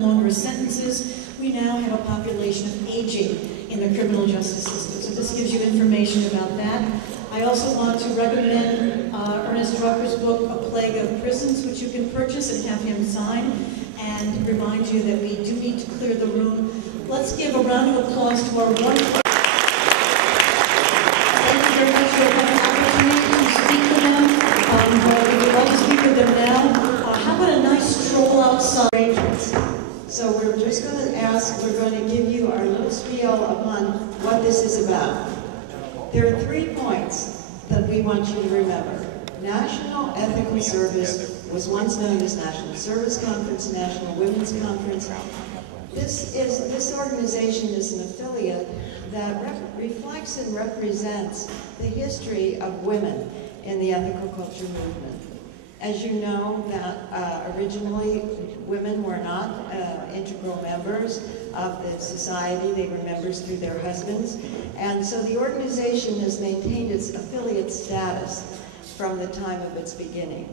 longer sentences. We now have a population of aging in the criminal justice system. So this gives you information about that. I also want to recommend Ernest Drucker's book, A Plague of Prisons, which you can purchase and have him sign, and remind you that we do need to clear the room. Let's give a round of applause to our wonderful. Thank you very much for the opportunity to speak to them. We would love to speak with them now. How about a nice stroll outside? So we're just going to ask, we're going to give you our little spiel upon what this is about. There are 3 points that we want you to remember. National Ethical Service was once known as National Service Conference, National Women's Conference. This organization is an affiliate that reflects and represents the history of women in the ethical culture movement. As you know, that originally women were not integral members of the society. They were members through their husbands. And so the organization has maintained its affiliate status from the time of its beginning.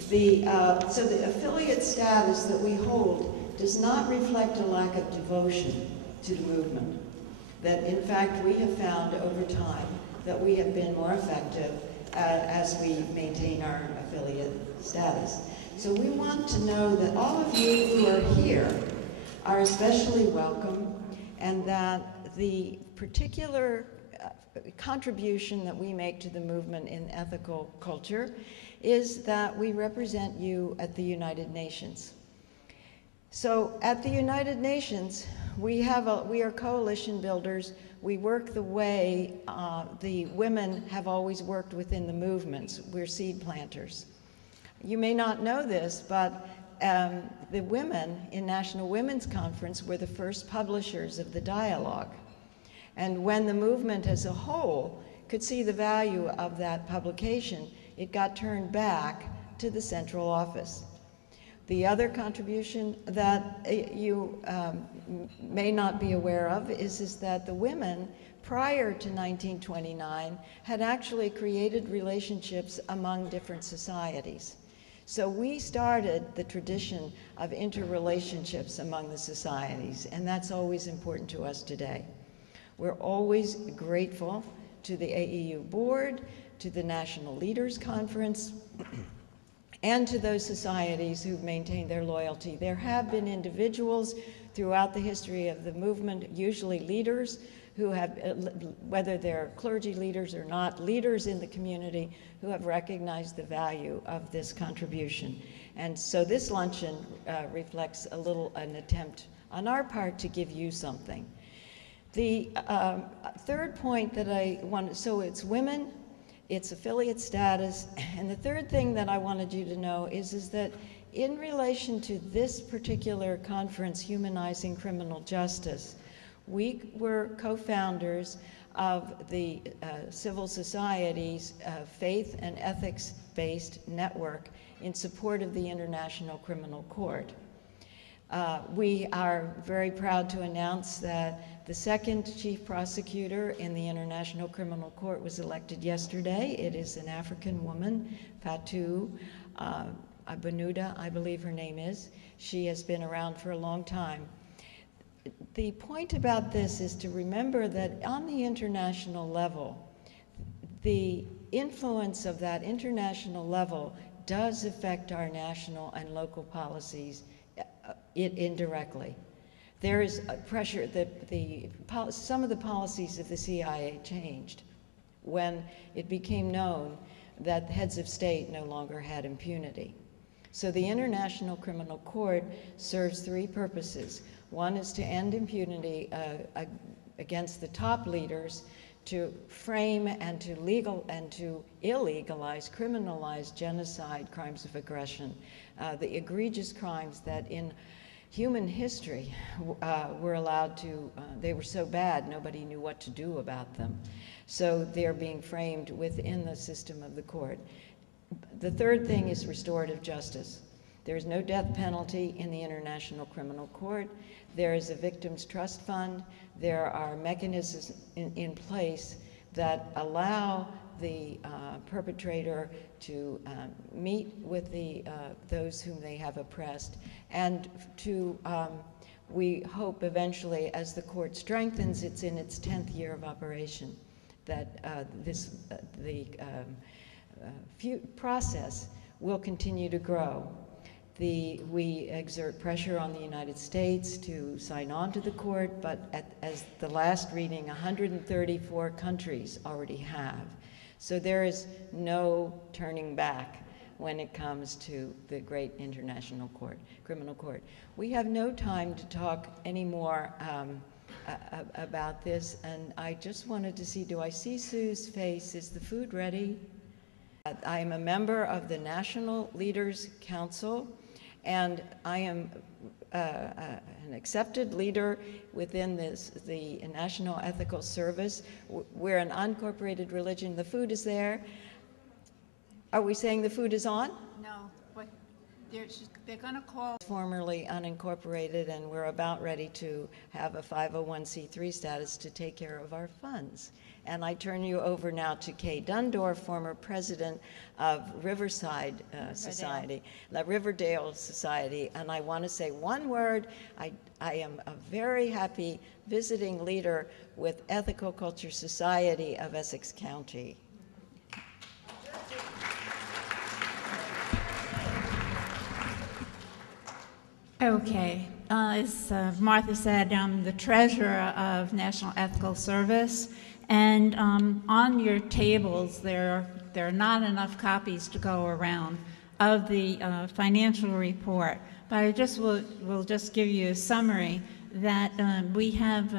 So the affiliate status that we hold does not reflect a lack of devotion to the movement. That in fact we have found over time that we have been more effective as we maintain our affiliate status. So we want to know that all of you who are here are especially welcome, and that the particular contribution that we make to the movement in ethical culture is that we represent you at the United Nations. So at the United Nations, we are coalition builders. We work the way the women have always worked within the movements. We're seed planters. You may not know this, but the women in National Women's Conference were the first publishers of the dialogue. And when the movement as a whole could see the value of that publication, it got turned back to the central office. The other contribution that you may not be aware of is that the women prior to 1929 had actually created relationships among different societies. So we started the tradition of interrelationships among the societies, and that's always important to us today. We're always grateful to the AEU board, to the National Leaders Conference, and to those societies who've maintained their loyalty. There have been individuals throughout the history of the movement, usually leaders, who have, whether they're clergy leaders or not, leaders in the community who have recognized the value of this contribution. And so this luncheon reflects an attempt on our part to give you something. The third point that I want, so it's women, it's affiliate status, and the third thing that I wanted you to know is that in relation to this particular conference, Humanizing Criminal Justice, we were co-founders of the civil society's faith and ethics-based network in support of the International Criminal Court. We are very proud to announce that the second chief prosecutor in the International Criminal Court was elected yesterday. It is an African woman, Fatou Bensouda, I believe her name is. She has been around for a long time. The point about this is to remember that on the international level, the influence of that international level does affect our national and local policies indirectly. There is a pressure that some of the policies of the CIA changed when it became known that the heads of state no longer had impunity. So the International Criminal Court serves 3 purposes. One is to end impunity against the top leaders, to frame and to illegalize, criminalize genocide, crimes of aggression, the egregious crimes that in human history were allowed to, they were so bad nobody knew what to do about them. So they're being framed within the system of the court. The third thing is restorative justice. There is no death penalty in the International Criminal Court. There is a victims trust fund. There are mechanisms in place that allow the perpetrator, to meet with those whom they have oppressed, and to, we hope eventually, as the court strengthens, it's in its 10th year of operation, that the process will continue to grow. We exert pressure on the United States to sign on to the court, but as the last reading, 134 countries already have. So there is no turning back when it comes to the great international court, criminal court. We have no time to talk anymore about this, and I just wanted to see, do I see Sue's face? Is the food ready? I am a member of the National Leaders Council, and I am an accepted leader within the National Ethical Service. We're an unincorporated religion. The food is there. Are we saying the food is on? No, but they're going to call. Formerly unincorporated, and we're about ready to have a 501c3 status to take care of our funds. And I turn you over now to Kay Dundorf, former president of Riverside Society, the Riverdale Society. And I want to say one word. I am a very happy visiting leader with Ethical Culture Society of Essex County. Okay. As Martha said, I'm the treasurer of National Ethical Service, and on your tables there are not enough copies to go around of the financial report, but I will just give you a summary that we have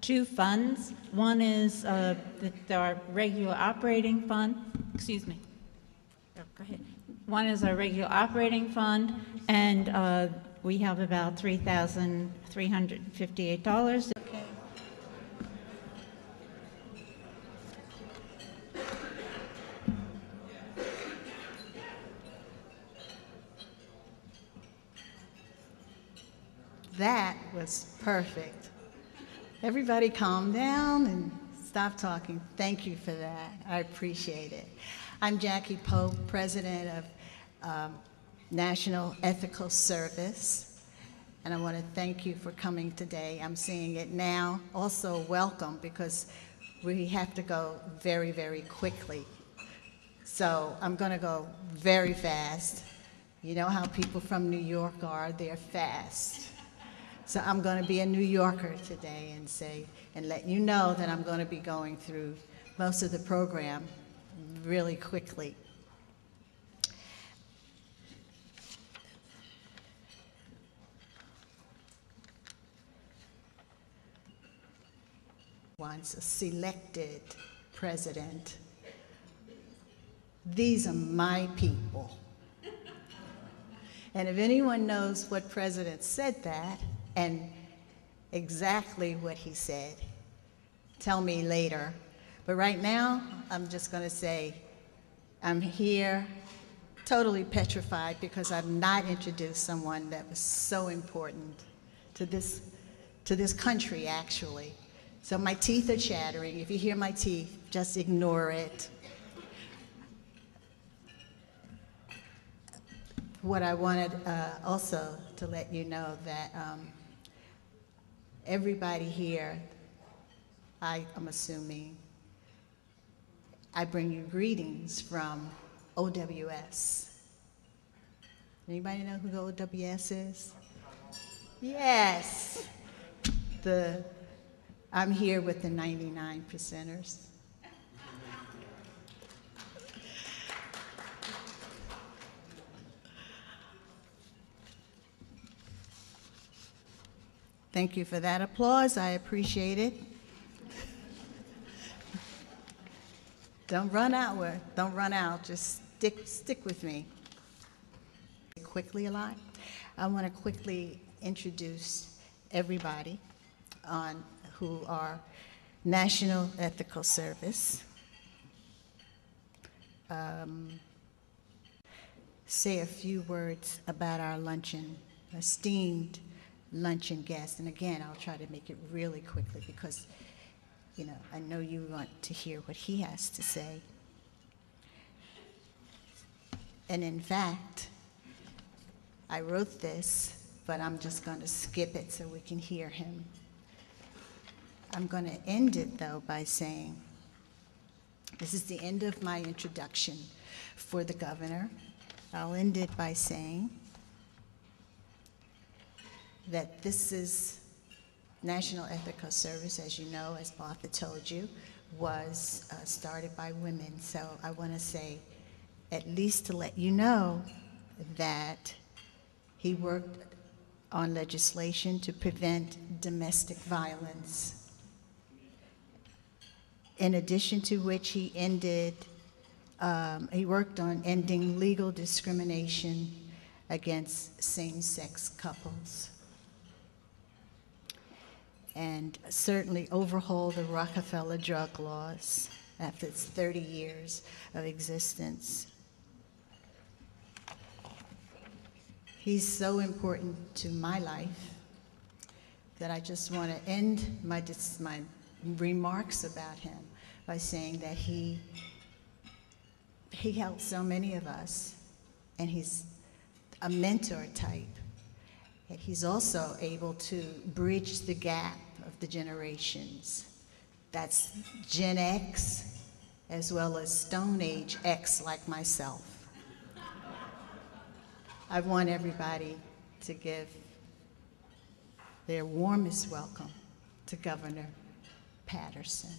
two funds. One is our regular operating fund. Excuse me. Oh, go ahead. One is our regular operating fund, and we have about $3,358. Okay. That was perfect. Everybody calm down and stop talking. Thank you for that. I appreciate it. I'm Jackie Pope, president of National Ethical Service, and I want to thank you for coming today. I'm seeing it now. Also, welcome, because we have to go very, very quickly. So I'm going to go very fast. You know how people from New York are, they're fast. So I'm going to be a New Yorker today and let you know that I'm going to be going through most of the program really quickly. Once a selected president. These are my people. And if anyone knows what president said that and exactly what he said, tell me later. But right now, I'm just going to say I'm here totally petrified because I've not introduced someone that was so important to this country, actually. So my teeth are chattering. If you hear my teeth, just ignore it. What I wanted also to let you know that everybody here, I'm assuming, I bring you greetings from OWS. Anybody know who the OWS is? Yes. I'm here with the 99 percenters. Thank you for that applause. I appreciate it. Don't run outward. Don't run out. Just stick with me. Quickly a lot. I want to quickly introduce everybody on who are National Ethical Service. Say a few words about our luncheon, esteemed luncheon guest. And again, I'll try to make it really quickly because, you know, I know you want to hear what he has to say. And in fact, I wrote this, but I'm just going to skip it so we can hear him. I'm going to end it, though, by saying, this is the end of my introduction for the governor. I'll end it by saying that this is National Ethical Service, as you know, as Martha told you, was started by women. So I want to say, at least to let you know that he worked on legislation to prevent domestic violence. In addition to which he worked on ending legal discrimination against same-sex couples. And certainly overhaul the Rockefeller drug laws after its 30 years of existence. He's so important to my life that I just want to end my remarks about him by saying that he helped so many of us, and he's a mentor type. And he's also able to bridge the gap of the generations. That's Gen X, as well as Stone Age X like myself. I want everybody to give their warmest welcome to Governor Patterson.